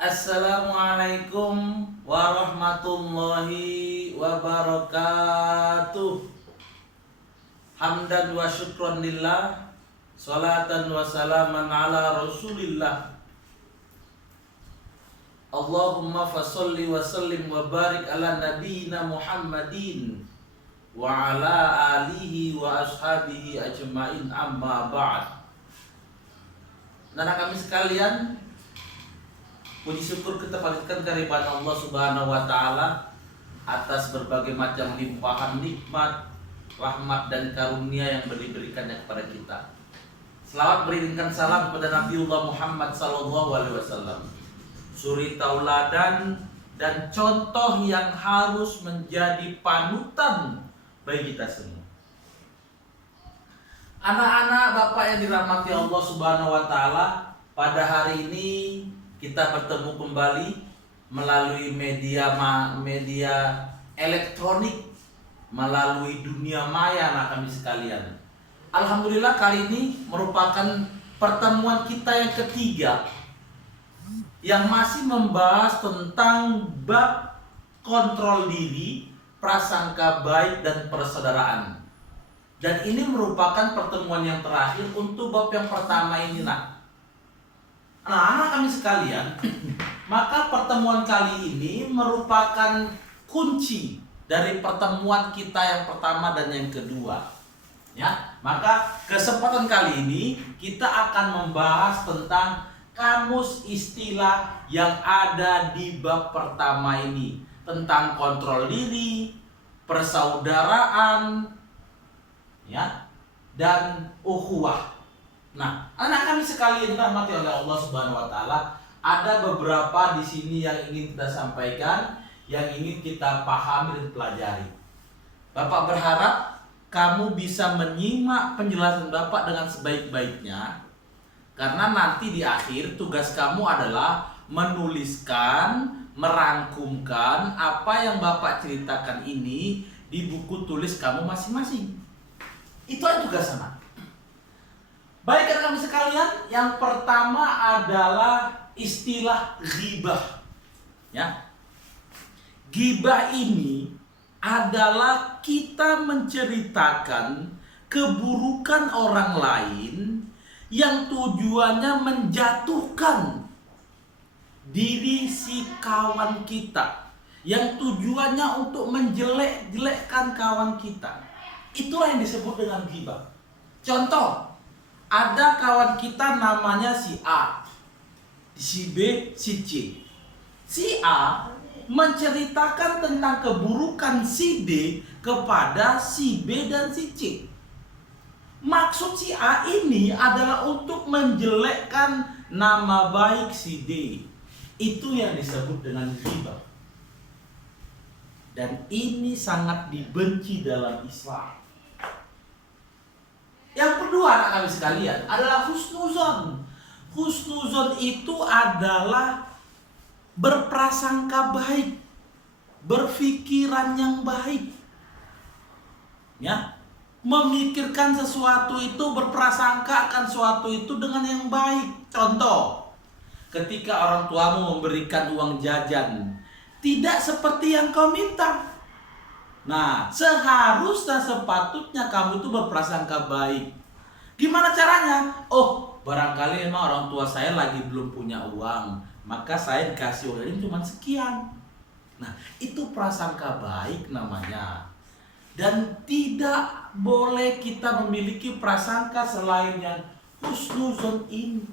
Assalamualaikum warahmatullahi wabarakatuh. Hamdan wa syukran lillah, salatan wa salaman ala rasulillah. Allahumma fasalli wa sallim wa barik ala nabiyyina Muhammadin wa ala alihi wa ashabihi ajmain, amma ba'd. Anak kami sekalian, puji syukur kita panjatkan kehadiran Allah Subhanahu wa taala atas berbagai macam limpahan nikmat, rahmat dan karunia yang diberikannya kepada kita. Selawat beriringkan salam kepada Nabiullah Muhammad sallallahu alaihi wasallam, suri tauladan dan contoh yang harus menjadi panutan bagi kita semua. Anak-anak Bapak yang dirahmati Allah Subhanahu wa taala, pada hari ini kita bertemu kembali melalui media elektronik, melalui dunia maya anak kami sekalian. Alhamdulillah kali ini merupakan pertemuan kita yang ketiga yang masih membahas tentang bab kontrol diri, prasangka baik dan persaudaraan. Dan ini merupakan pertemuan yang terakhir untuk bab yang pertama ini, nak. Nah, anak kami sekalian, maka pertemuan kali ini merupakan kunci dari pertemuan kita yang pertama dan yang kedua. Ya, maka kesempatan kali ini kita akan membahas tentang kamus istilah yang ada di bab pertama ini, tentang kontrol diri, persaudaraan, ya, dan ukhuwah. Nah, anak kami sekalian dirahmati oleh Allah Subhanahu wa taala, ada beberapa di sini yang ingin kita sampaikan, yang ingin kita pahami dan pelajari. Bapak berharap kamu bisa menyimak penjelasan Bapak dengan sebaik-baiknya, karena nanti di akhir tugas kamu adalah menuliskan, merangkumkan apa yang Bapak ceritakan ini di buku tulis kamu masing-masing. Itu aja tugas anak. Baik rekan kami sekalian, yang pertama adalah istilah ghibah. Ya. Ghibah ini adalah kita menceritakan keburukan orang lain yang tujuannya menjatuhkan diri si kawan kita, yang tujuannya untuk menjelek-jelekkan kawan kita. Itulah yang disebut dengan ghibah. Contoh, ada kawan kita namanya si A, si B, si C. Si A menceritakan tentang keburukan si D kepada si B dan si C. Maksud si A ini adalah untuk menjelekkan nama baik si D. Itu yang disebut dengan ghibah. Dan ini sangat dibenci dalam Islam. Yang kedua anak kami sekalian adalah husnuzon. Husnuzon itu adalah berprasangka baik, berpikiran yang baik. Ya, memikirkan sesuatu itu, berprasangka akan sesuatu itu dengan yang baik. Contoh, ketika orang tuamu memberikan uang jajan, tidak seperti yang kau minta. Nah, seharusnya sepatutnya kamu itu berprasangka baik. Gimana caranya? Oh, barangkali memang orang tua saya lagi belum punya uang, maka saya dikasih uang ini cuma sekian. Nah, itu prasangka baik namanya. Dan tidak boleh kita memiliki prasangka selain yang husnuzon ini.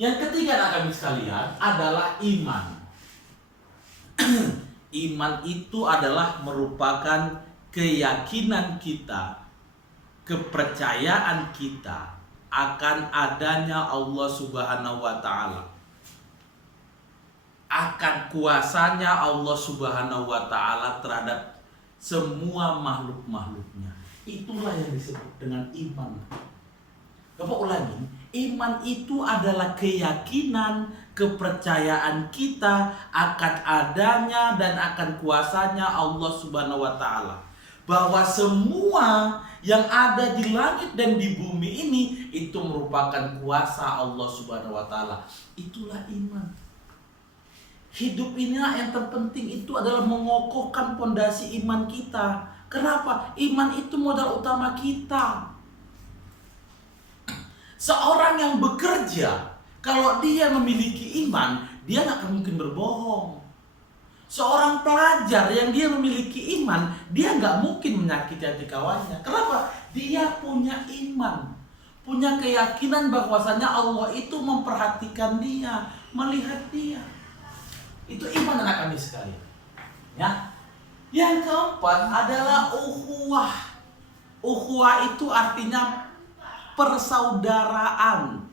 Yang ketiga anak kami sekalian adalah iman. Iman itu adalah merupakan keyakinan kita, kepercayaan kita akan adanya Allah Subhanahu wa taala, akan kuasanya Allah Subhanahu wa taala terhadap semua makhluk-makhluknya. Itulah yang disebut dengan iman. Bapak ulangi, iman itu adalah keyakinan, kepercayaan kita akan adanya dan akan kuasanya Allah Subhanahu wa taala, bahwa semua yang ada di langit dan di bumi ini itu merupakan kuasa Allah Subhanahu wa taala. Itulah iman. Hidup inilah yang terpenting, itu adalah mengokohkan pondasi iman kita. Kenapa? Iman itu modal utama kita. Seorang yang bekerja, kalau dia memiliki iman, dia nggak akan mungkin berbohong. Seorang pelajar yang dia memiliki iman, dia nggak mungkin menyakiti hati kawannya. Kenapa? Dia punya iman, punya keyakinan bahwasanya Allah itu memperhatikan dia, melihat dia. Itu iman anak kami sekalian. Ya. Yang keempat adalah ukhuwah. Ukhuwah itu artinya persaudaraan,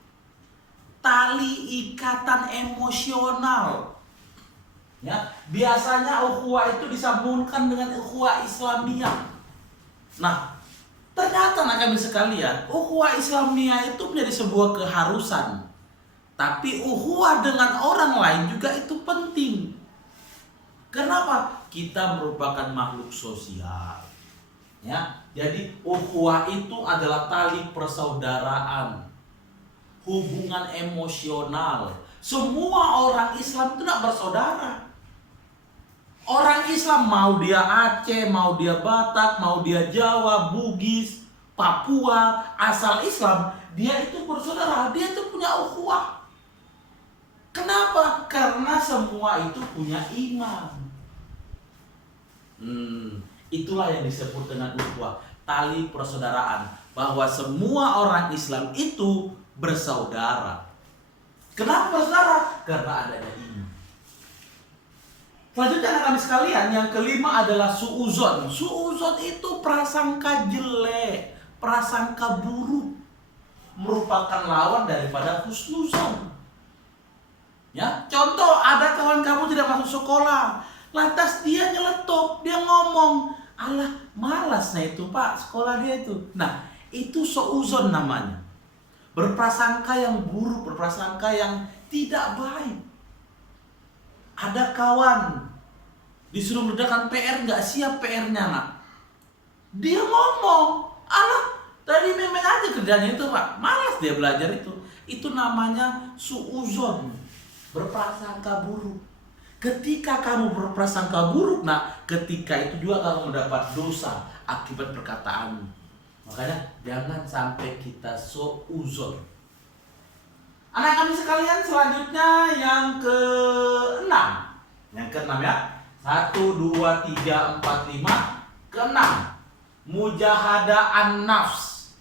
tali ikatan emosional. Ya, biasanya ukhuwah itu disambungkan dengan ukhuwah Islamiyah. Nah, ternyata anak kami sekalian, ukhuwah Islamiyah itu menjadi sebuah keharusan. Tapi ukhuwah dengan orang lain juga itu penting. Kenapa? Kita merupakan makhluk sosial. Ya, jadi ukhuwah itu adalah tali persaudaraan, hubungan emosional. Semua orang Islam itu tidak bersaudara. Orang Islam mau dia Aceh, mau dia Batak, mau dia Jawa, Bugis, Papua, asal Islam, dia itu bersaudara, dia itu punya ukhuwah. Kenapa? Karena semua itu punya iman. Itulah yang disebut dengan ukhuwah, tali persaudaraan, bahwa semua orang Islam itu bersaudara. Kenapa bersaudara? Karena adanya iman. Selanjutnya anak kami sekalian, yang kelima adalah suuzon. Suuzon itu prasangka jelek, prasangka buruk, merupakan lawan daripada husnuzon. Ya, contoh, ada kawan kamu tidak masuk sekolah, lantas dia nyeletuk, dia ngomong, alah malasnya itu pak sekolah dia itu. Nah, itu suuzon namanya, berprasangka yang buruk, berprasangka yang tidak baik. Ada kawan disuruh mengerjakan PR, nggak siap PR-nya nak, dia ngomong, alah tadi memang aja kerjanya itu pak, malas dia belajar itu. Itu namanya suuzon, berprasangka buruk. Ketika kamu berprasangka buruk nak, ketika itu juga kamu mendapat dosa akibat perkataanmu. Makanya jangan sampai kita suuzon. Anak kami sekalian, selanjutnya yang keenam. Yang keenam ya. 1, 2, 3, 4, 5. Keenam, mujahadah an-nafs.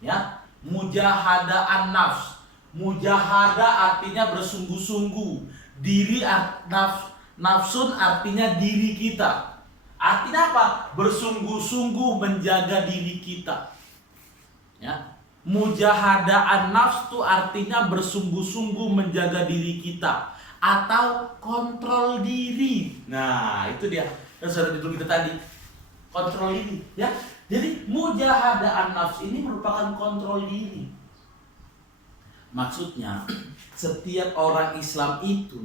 Ya, mujahadah an-nafs. Mujahadah artinya bersungguh-sungguh. Diri nafsun artinya diri kita. Artinya apa? Bersungguh-sungguh menjaga diri kita. Ya. Mujahadah an-nafs itu artinya bersungguh-sungguh menjaga diri kita atau kontrol diri. Nah, itu dia yang sudah ditulis kita tadi. Kontrol diri, ya. Jadi mujahadah an-nafs ini merupakan kontrol diri. Maksudnya setiap orang Islam itu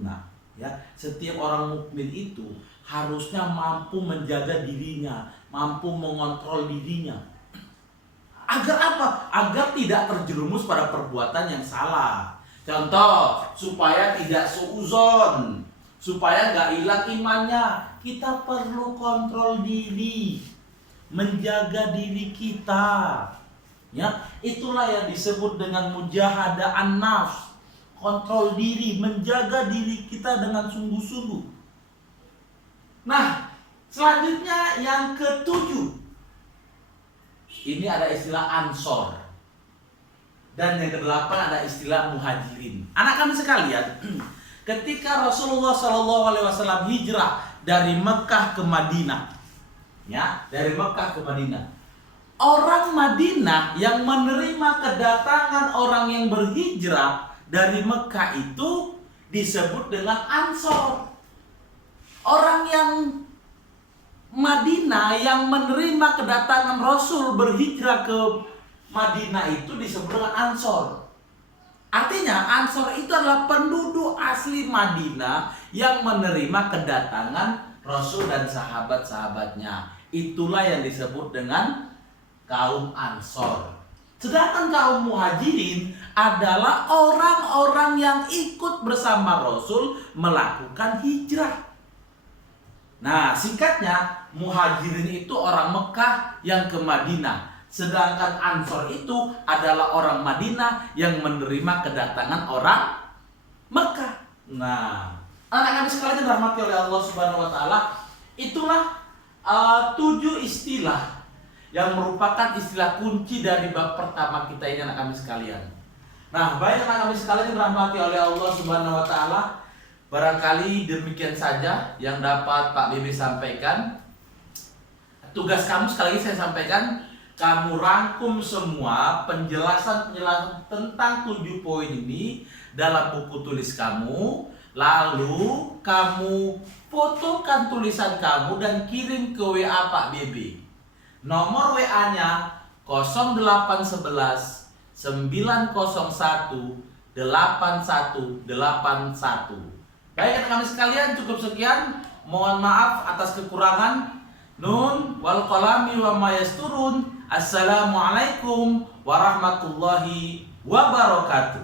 ya, setiap orang mukmin itu harusnya mampu menjaga dirinya, mampu mengontrol dirinya. Agar apa? Agar tidak terjerumus pada perbuatan yang salah. Contoh, supaya tidak suuzon, supaya nggak hilang imannya, kita perlu kontrol diri, menjaga diri kita. Ya, itulah yang disebut dengan mujahadah an-nafs, kontrol diri, menjaga diri kita dengan sungguh-sungguh. Nah, selanjutnya yang ketujuh. Ini ada istilah ansor. Dan yang kedelapan ada istilah muhajirin. Anak kami sekalian, ketika Rasulullah SAW hijrah dari Mekah ke Madinah, ya, dari Mekah ke Madinah, orang Madinah yang menerima kedatangan orang yang berhijrah dari Mekah itu disebut dengan ansor. Orang yang Madinah yang menerima kedatangan Rasul berhijrah ke Madinah itu disebut dengan ansor. Artinya ansor itu adalah penduduk asli Madinah yang menerima kedatangan Rasul dan sahabat-sahabatnya. Itulah yang disebut dengan kaum Ansor. Sedangkan kaum Muhajirin adalah orang-orang yang ikut bersama Rasul melakukan hijrah. Nah, singkatnya, Muhajirin itu orang Mekah yang ke Madinah. Sedangkan Ansor itu adalah orang Madinah yang menerima kedatangan orang Mekah. Nah, anak kami sekalian dirahmati oleh Allah Subhanahu wa taala, itulah 7 istilah yang merupakan istilah kunci dari bab pertama kita ini, anak kami sekalian. Nah, baik anak kami sekalian dirahmati oleh Allah Subhanahu wa taala, barangkali demikian saja yang dapat Pak Bibi sampaikan. Tugas kamu sekali lagi saya sampaikan, kamu rangkum semua penjelasan-penjelasan tentang 7 poin ini dalam buku tulis kamu, lalu kamu fotokan tulisan kamu dan kirim ke WA Pak Bibi. Nomor WA-nya 0811 901 8181. Baik anak kami sekalian, cukup sekian. Mohon maaf atas kekurangan. Nun wal qalami wa ma yasturun. Assalamualaikum warahmatullahi wabarakatuh.